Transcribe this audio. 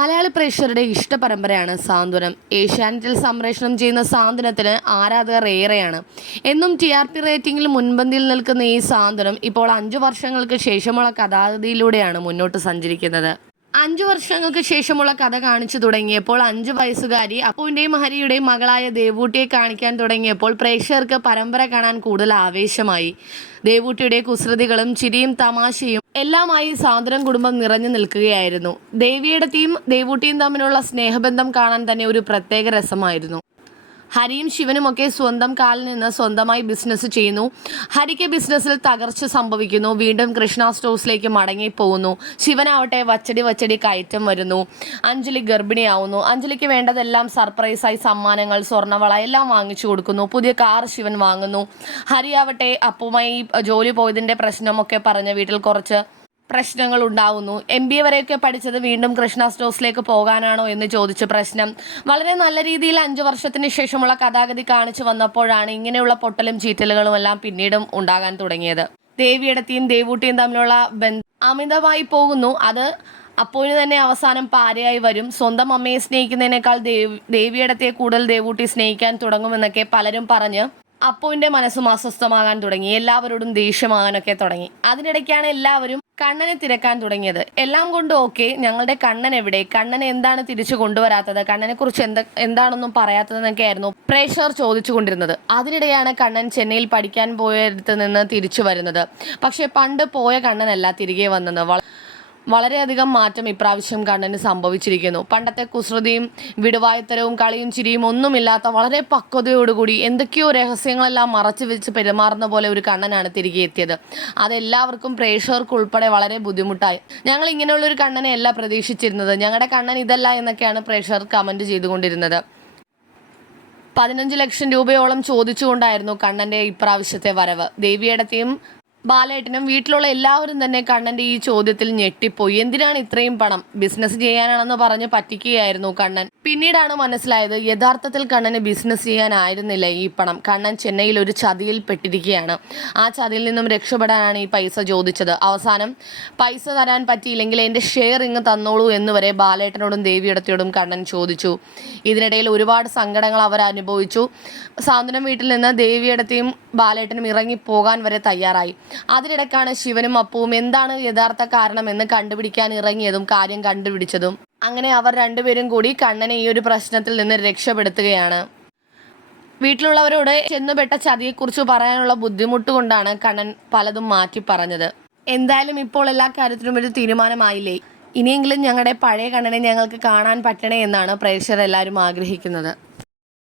മലയാളി പ്രേക്ഷകരുടെ ഇഷ്ടപരമ്പരയാണ് സാന്ത്വനം. ഏഷ്യാനെറ്റിൽ സംപ്രേഷണം ചെയ്യുന്ന സാന്ത്വനത്തിന് ആരാധകർ ഏറെയാണ്. എന്നും ടി ആർ പി റേറ്റിംഗിൽ മുൻപന്തിയിൽ നിൽക്കുന്ന ഈ സാന്ത്വനം ഇപ്പോൾ അഞ്ചു വർഷങ്ങൾക്ക് ശേഷമുള്ള കഥാഗതിയിലൂടെയാണ് മുന്നോട്ട് സഞ്ചരിക്കുന്നത്. അഞ്ചു വർഷങ്ങൾക്ക് ശേഷമുള്ള കഥ കാണിച്ചു തുടങ്ങിയപ്പോൾ അഞ്ചു വയസ്സുകാരി അപ്പുവിന്റെയും ഹരിയുടെയും മകളായ ദേവൂട്ടിയെ കാണിക്കാൻ തുടങ്ങിയപ്പോൾ പ്രേക്ഷകർക്ക് പരമ്പര കാണാൻ കൂടുതൽ ആവേശമായി. ദേവൂട്ടിയുടെ കുസൃതികളും ചിരിയും തമാശയും എല്ലാമായി സാന്ദ്രം കുടുംബം നിറഞ്ഞു നിൽക്കുകയായിരുന്നു. ദേവിയുടെയും ദേവൂട്ടിയും തമ്മിലുള്ള സ്നേഹബന്ധം കാണാൻ തന്നെ ഒരു പ്രത്യേക രസമായിരുന്നു. ഹരിയും ശിവനും ഒക്കെ സ്വന്തം കാലിൽ നിന്ന് സ്വന്തമായി ബിസിനസ് ചെയ്യുന്നു. ഹരിക്ക് ബിസിനസ്സിൽ തകർച്ച സംഭവിക്കുന്നു. വീണ്ടും കൃഷ്ണ സ്റ്റോഴ്സിലേക്ക് മടങ്ങിപ്പോകുന്നു. ശിവനാവട്ടെ വച്ചടി വച്ചടി കയറ്റം വരുന്നു. അഞ്ജലി ഗർഭിണിയാവുന്നു. അഞ്ജലിക്ക് വേണ്ടതെല്ലാം സർപ്രൈസായി സമ്മാനങ്ങൾ സ്വർണവള എല്ലാം വാങ്ങിച്ചു കൊടുക്കുന്നു. പുതിയ കാർ ശിവൻ വാങ്ങുന്നു. ഹരിയാവട്ടെ അപ്പുമായി ജോലി പോയതിന്റെ പ്രശ്നമൊക്കെ പറഞ്ഞ് വീട്ടിൽ കുറച്ച് പ്രശ്നങ്ങൾ ഉണ്ടാവുന്നു എം ബി എ വരെയൊക്കെ പഠിച്ചത് വീണ്ടും കൃഷ്ണ സ്റ്റോഴ്സിലേക്ക് പോകാനാണോ എന്ന് ചോദിച്ച പ്രശ്നം. വളരെ നല്ല രീതിയിൽ അഞ്ചു വർഷത്തിന് ശേഷമുള്ള കഥാഗതി കാണിച്ചു വന്നപ്പോഴാണ് ഇങ്ങനെയുള്ള പൊട്ടലും ചീറ്റലുകളും എല്ലാം പിന്നീടും ഉണ്ടാകാൻ തുടങ്ങിയത്. ദേവിയിടത്തെയും ദേവൂട്ടിയും തമ്മിലുള്ള ബന്ധം അമിതമായി പോകുന്നു. അത് അപ്പോഴും തന്നെ അവസാനം പാരയായി വരും. സ്വന്തം അമ്മയെ സ്നേഹിക്കുന്നതിനേക്കാൾ ദേവ് ദേവിയിടത്തെ കൂടുതൽ ദേവൂട്ടി സ്നേഹിക്കാൻ തുടങ്ങുമെന്നൊക്കെ പലരും പറഞ്ഞ് അപ്പുവിന്റെ മനസ്സും അസ്വസ്ഥമാകാൻ തുടങ്ങി എല്ലാവരോടും ദേഷ്യമാകാനൊക്കെ തുടങ്ങി. അതിനിടയ്ക്കാണ് എല്ലാവരും കണ്ണനെ തിരക്കാൻ തുടങ്ങിയത്. എല്ലാം കൊണ്ട് ഓക്കെ ഞങ്ങളുടെ കണ്ണൻ എവിടെ? കണ്ണനെ എന്താണ് തിരിച്ചു കൊണ്ടുവരാത്തത്? കണ്ണനെ കുറിച്ച് എന്താ എന്താണെന്നും പറയാത്തതെന്നൊക്കെ ആയിരുന്നു പ്രേക്ഷകർ ചോദിച്ചുകൊണ്ടിരുന്നത് അതിനിടെയാണ് കണ്ണൻ ചെന്നൈയിൽ പഠിക്കാൻ പോയടുത്ത് നിന്ന് തിരിച്ചു വരുന്നത്. പക്ഷെ പണ്ട് പോയ കണ്ണനല്ല തിരികെ വന്നത്. വളരെയധികം മാറ്റം ഇപ്രാവശ്യം കണ്ണന് സംഭവിച്ചിരിക്കുന്നു. പണ്ടത്തെ കുസൃതിയും വിടുവായുത്തരവും കളിയും ചിരിയും ഒന്നുമില്ലാത്ത വളരെ പക്വതയോടുകൂടി എന്തൊക്കെയോ രഹസ്യങ്ങളെല്ലാം മറച്ചു വെച്ച് പെരുമാറുന്ന പോലെ ഒരു കണ്ണനാണ് തിരികെ എത്തിയത്. അതെല്ലാവർക്കും പ്രേക്ഷകർക്ക് ഉൾപ്പെടെ വളരെ ബുദ്ധിമുട്ടായി. ഞങ്ങൾ ഇങ്ങനെയുള്ളൊരു കണ്ണനെ അല്ല പ്രതീക്ഷിച്ചിരുന്നത്. ഞങ്ങളുടെ കണ്ണൻ ഇതല്ല എന്നൊക്കെയാണ് പ്രേക്ഷകർ കമന്റ് ചെയ്തുകൊണ്ടിരുന്നത്. പതിനഞ്ച് ലക്ഷം രൂപയോളം ചോദിച്ചുകൊണ്ടായിരുന്നു കണ്ണന്റെ ഇപ്രാവശ്യത്തെ വരവ്. ദേവിയേടത്തെയും ബാലേട്ടനും വീട്ടിലുള്ള എല്ലാവരും തന്നെ കണ്ണന്റെ ഈ ചോദ്യത്തിൽ ഞെട്ടിപ്പോയി. എന്തിനാണ് ഇത്രയും പണം? ബിസിനസ് ചെയ്യാനാണെന്ന് പറഞ്ഞ് പറ്റിക്കുകയായിരുന്നു കണ്ണൻ. പിന്നീടാണ് മനസ്സിലായത് യഥാർത്ഥത്തിൽ കണ്ണന് ബിസിനസ് ചെയ്യാനായിരുന്നില്ല ഈ പണം. കണ്ണൻ ചെന്നൈയിൽ ഒരു ചതിയിൽ പെട്ടിരിക്കുകയാണ്. ആ ചതിയിൽ നിന്നും രക്ഷപ്പെടാനാണ് ഈ പൈസ ചോദിച്ചത്. അവസാനം പൈസ തരാൻ പറ്റിയില്ലെങ്കിൽ എന്റെ ഷെയർ ഇങ്ങ് തന്നോളൂ എന്ന് വരെ ബാലേട്ടനോടും ദേവിയിടത്തിയോടും കണ്ണൻ ചോദിച്ചു. ഇതിനിടയിൽ ഒരുപാട് സങ്കടങ്ങൾ അവർ അനുഭവിച്ചു. സാന്ത്വനം വീട്ടിൽ നിന്ന് ദേവിയിടത്തെയും ബാലേട്ടനും ഇറങ്ങി പോകാൻ വരെ തയ്യാറായി. അതിനിടയ്ക്കാണ് ശിവനും അപ്പുവും എന്താണ് യഥാർത്ഥ കാരണം എന്ന് കണ്ടുപിടിക്കാൻ ഇറങ്ങിയതും കാര്യം കണ്ടുപിടിച്ചതും. അങ്ങനെ അവർ രണ്ടുപേരും കൂടി കണ്ണനെ ഈ ഒരു പ്രശ്നത്തിൽ നിന്ന് രക്ഷപ്പെടുത്തുകയാണ്. വീട്ടിലുള്ളവരോട് ചെന്നുപെട്ട ചതിയെക്കുറിച്ച് പറയാനുള്ള ബുദ്ധിമുട്ട് കൊണ്ടാണ് കണ്ണൻ പലതും മാറ്റി പറഞ്ഞത്. എന്തായാലും ഇപ്പോൾ എല്ലാ കാര്യത്തിനും ഒരു തീരുമാനമായില്ലേ? ഇനിയെങ്കിലും ഞങ്ങളുടെ പഴയ കണ്ണനെ ഞങ്ങൾക്ക് കാണാൻ പറ്റണേ എന്നാണ് പ്രേക്ഷകർ എല്ലാവരും ആഗ്രഹിക്കുന്നത്.